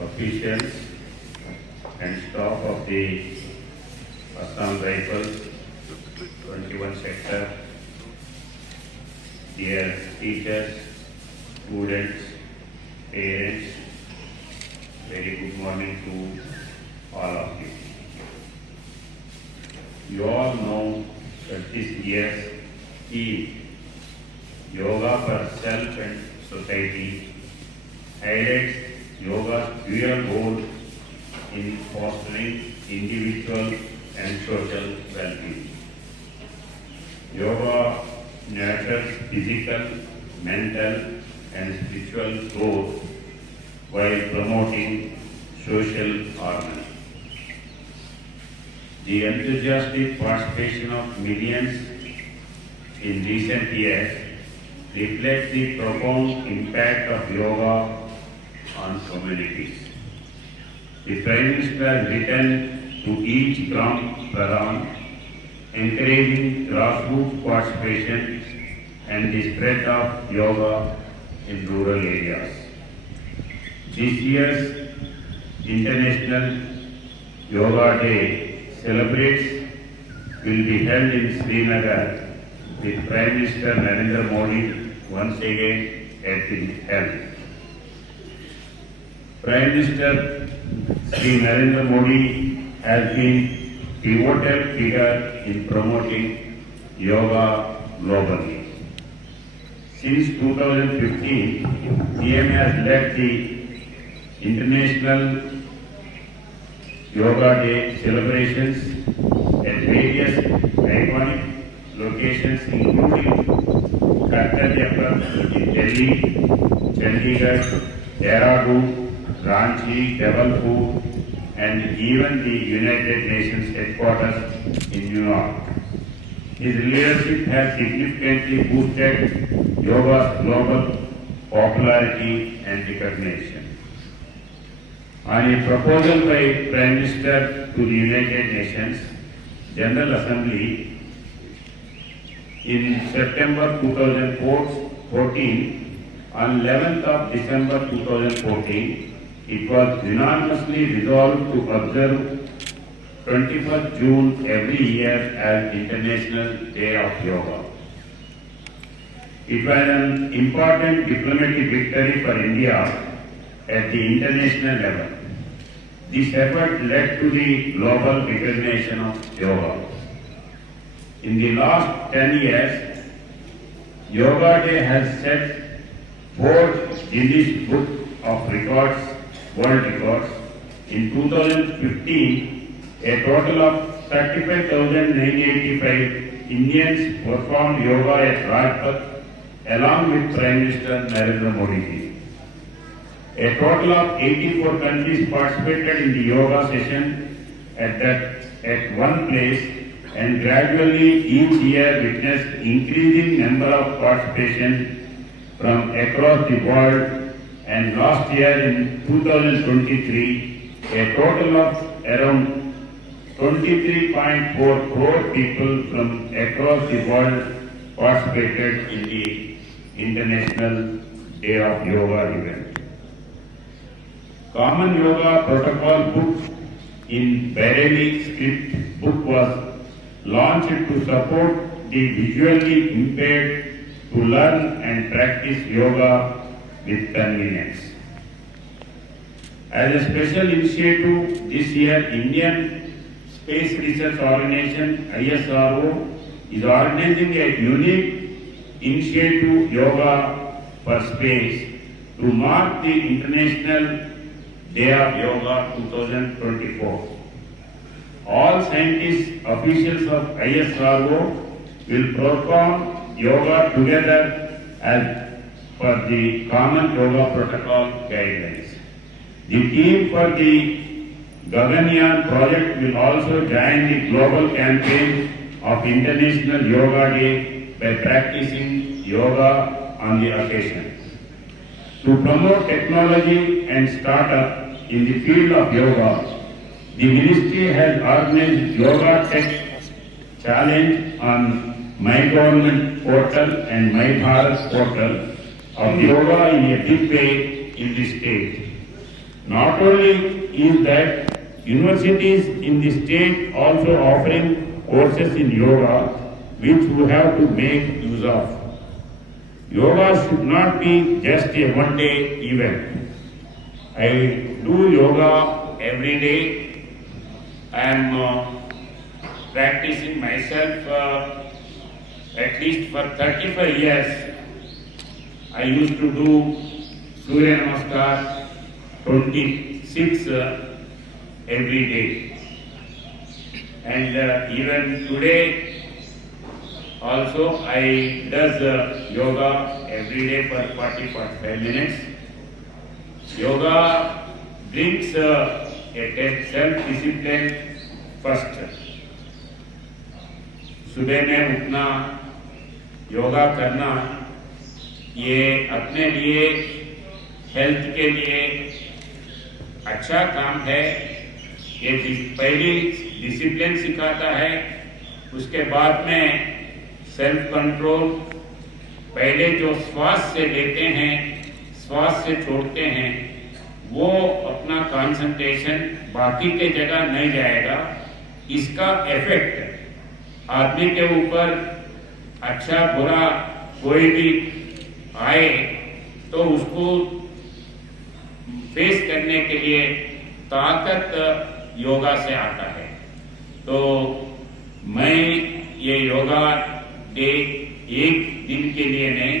officials and staff of the Assam Rifles 21 sector, dear teachers, students, parents, very good morning to all of you. You all know that this year's theme, Yoga for Self and Society, highlights yoga's dual role in fostering individual and social well-being. Yoga nurtures physical, mental, and spiritual growth while promoting social harmony. The enthusiastic participation of millions in recent years reflects the profound impact of yoga on communities. The Prime Minister has written to each Gram Pradhan, encouraging grassroots participation and the spread of yoga in rural areas. This year's International Yoga Day will be held in Srinagar with Prime Minister Narendra Modi once again at the helm. Prime Minister Sri Narendra Modi has been pivotal figure in promoting yoga globally. Since 2015, PM has led the International Yoga Day celebrations at various iconic locations including Kartarpur in Delhi, Chandigarh, Dehradun, Ranchi, Jabalpur, and even the United Nations headquarters in New York. His leadership has significantly boosted yoga's global popularity and recognition. On a proposal by Prime Minister to the United Nations General Assembly in September 2014, on 11th of December 2014, it was unanimously resolved to observe 21st June every year as International Day of Yoga. It was an important diplomatic victory for India at the international level. This effort led to the global recognition of yoga. In the last 10 years, Yoga Day has set 4 Guinness Book of Records, World Records. In 2015, a total of 35,985 Indians performed yoga at Rajpath along with Prime Minister Narendra Modi. A total of 84 countries participated in the yoga session at one place, and gradually each year witnessed increasing number of participation from across the world, and last year in 2023 a total of around 23.4 crore people from across the world participated in the International Day of Yoga event. Common Yoga Protocol book in Bareilly script book was launched to support the visually impaired to learn and practice yoga with convenience. As a special initiative this year, Indian Space Research Organization ISRO is organizing a unique initiative, Yoga for Space, to mark the International Day of Yoga 2024. All scientists, officials of ISRO will perform yoga together as per the Common Yoga Protocol guidelines. The team for the Gaganyaan project will also join the global campaign of International Yoga Day by practicing yoga on the occasion. To promote technology and startup in the field of yoga, the Ministry has organized Yoga Tech Challenge on My Government portal and My Bharat portal of yoga in a big way in the state. Not only is that universities in the state also offering courses in yoga which we have to make use of. Yoga should not be just a one-day event. I do yoga every day. I am practicing myself at least for 35 years. I used to do Surya Namaskar 26 every day. And even today also I does yoga every day for 40-45 minutes. Yoga brings a self-discipline first. सुबह में उठना, योगा करना, ये अपने लिए health के लिए अच्छा काम है। ये पहली डिसिप्लिन सिखाता है, उसके बाद में सेल्फ कंट्रोल। पहले जो श्वास से लेते हैं, श्वास से छोड़ते हैं, वो अपना कंसंट्रेशन बाकी के जगह नहीं जाएगा। इसका इफेक्ट आदमी के ऊपर अच्छा बुरा कोई भी आए तो उसको फेस करने के लिए ताकत योगा से आता है। तो मैं ये योगा डे एक दिन के लिए नहीं,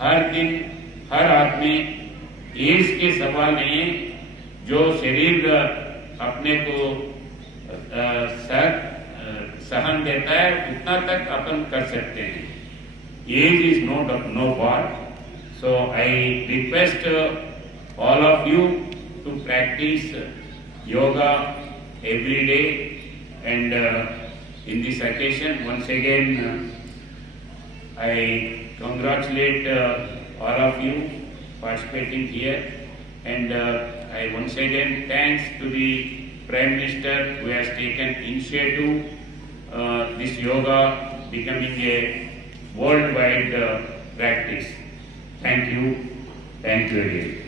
हर दिन हर आदमी एज के सवाल नहीं है, जो शरीर अपने को सहन देता है उतना तक अपन कर सकते हैं। Age is no bar. So I request all of you to practice yoga every day, and in this occasion once again I congratulate all of you participating here, and I once again thanks to the Prime Minister who has taken initiative this yoga becoming a worldwide practice. Thank you again.